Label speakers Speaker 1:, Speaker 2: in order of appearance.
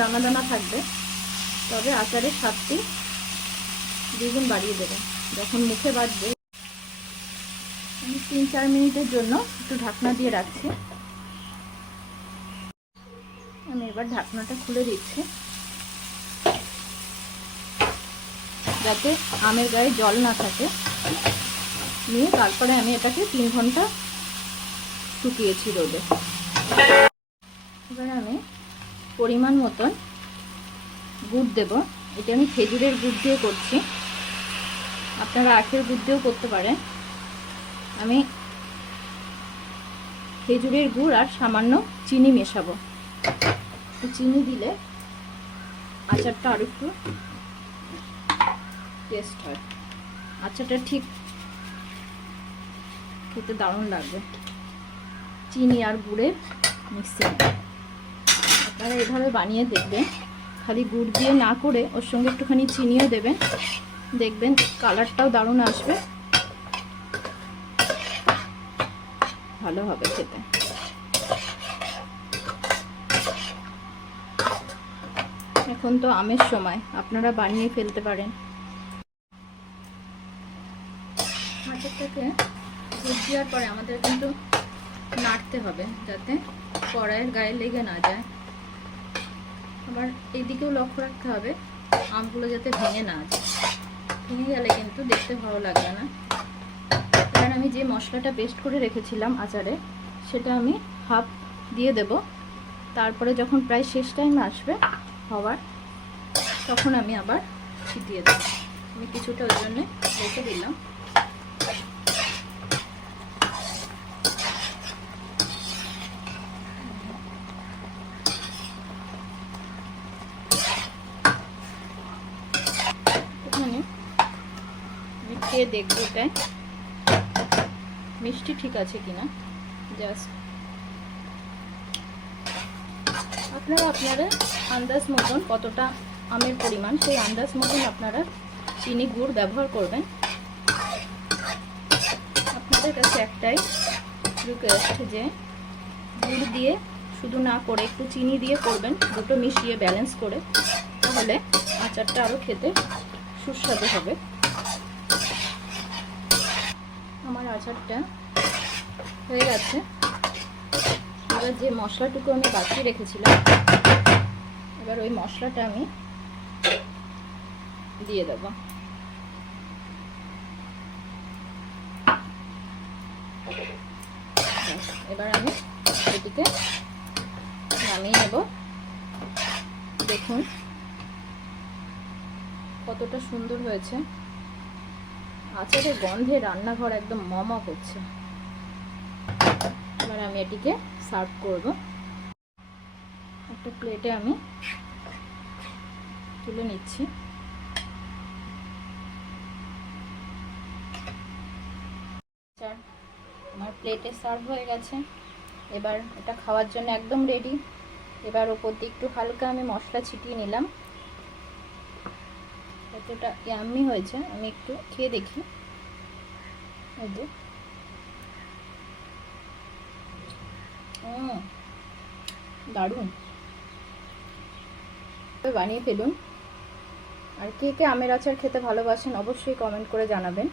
Speaker 1: দানা দানা থাকবে। তবে আচারের স্বাদটি দ্বিগুণ বাড়িয়ে দেবে। যখন মুখে বাজবে, আমি তিন চার মিনিটের জন্য একটু ঢাকনা দিয়ে রাখছি। আমি এবার ঢাকনাটা খুলে দিচ্ছি। যাতে আমের গায়ে জল না থাকে। নিয়ে তারপরে আমি এটাকে তিন ঘণ্টা শুকিয়েছি রোদে। এবার আমি পরিমাণ মতন গুড় দেব। এটা আমি খেজুরের গুড় দিয়ে করছি। আপনারা আখের গুড় দিয়েও করতে পারেন। আমি খেজুরের গুড় আর সামান্য চিনি মেশাবো। চিনি দিলে আচারটা আরও একটু টেস্ট হয়। আচারটা ঠিক খেতে দারুণ লাগবে। চিনি আর গুড়ের মিক্সিং। আপনারা এভাবে বানিয়ে দেখবেন। খালি গুড় দিয়ে না করে ওর সঙ্গে একটুখানি চিনিও দেবেন। দেখবেন কালারটাও দারুণ আসবে। ভালো হবে খেতে। এখন তো আমের সময়, আপনারা বানিয়ে ফেলতে পারেন। দেওয়ার পরে আমাদের কিন্তু নাড়তে হবে যাতে কড়াইয়ের গায়ে লেগে না যায়। আবার এইদিকেও লক্ষ্য রাখতে হবে। আমগুলো যাতে ভেঙে না ভেঙে গেলে কিন্তু দেখতে ভালো লাগবে না। কারণ আমি যে মশলাটা পেস্ট করে রেখেছিলাম আচারে, সেটা আমি হাফ দিয়ে দেব। তারপরে যখন প্রায় শেষ টাইম আসবে হওয়ার, তখন আমি আবার ছিটিয়ে দেব। আমি কিছুটা ওই জন্যে রেখে দিলাম একটুখানি আমি খেয়ে দেখব এটাই মিষ্টি ঠিক আছে কিনা? জাস্ট আপনারা আপনারা আন্দাজ মতন কতটা আমের পরিমাণ, সেই আন্দাজ মতন আপনারা চিনি গুড় ব্যবহার করবেন। আপনাদের কাছে একটাই রিকোয়েস্ট যে গুড় দিয়ে শুধু না করে, একটু চিনি দিয়ে করবেন, দুটো মিশিয়ে ব্যালেন্স করে, তাহলে আচারটা আরও খেতে সুস্বাদু হবে। আমার আচারটা হয়ে গেছে। এবার যে মশলাটুকু আমি বাকি রেখেছিলাম, এবার ওই মশলাটা আমি দিয়ে দেব। এবার আমি এটিকে নামিয়ে নেব। দেখুন কতটা সুন্দর হয়েছে। আচারের গন্ধে রান্নাঘর একদম মম করছে এবার আমি এটিকে সার্ভ করব। একটা প্লেটে আমি তুলে নিচ্ছি। আমার প্লেটে সার্ভ হয়ে গেছে। এবার এটা খাওয়ার জন্য একদম রেডি এবার ওপর দিয়ে একটু হালকা আমি মশলা ছিটিয়ে নিলাম। এতটা ইয়াম্মি হয়েছে আমি একটু খেয়ে দেখি। হুম, দারুণ। বানিয়ে ফেলুন। আর কে কে আমের আচার খেতে ভালোবাসেন অবশ্যই কমেন্ট করে জানাবেন।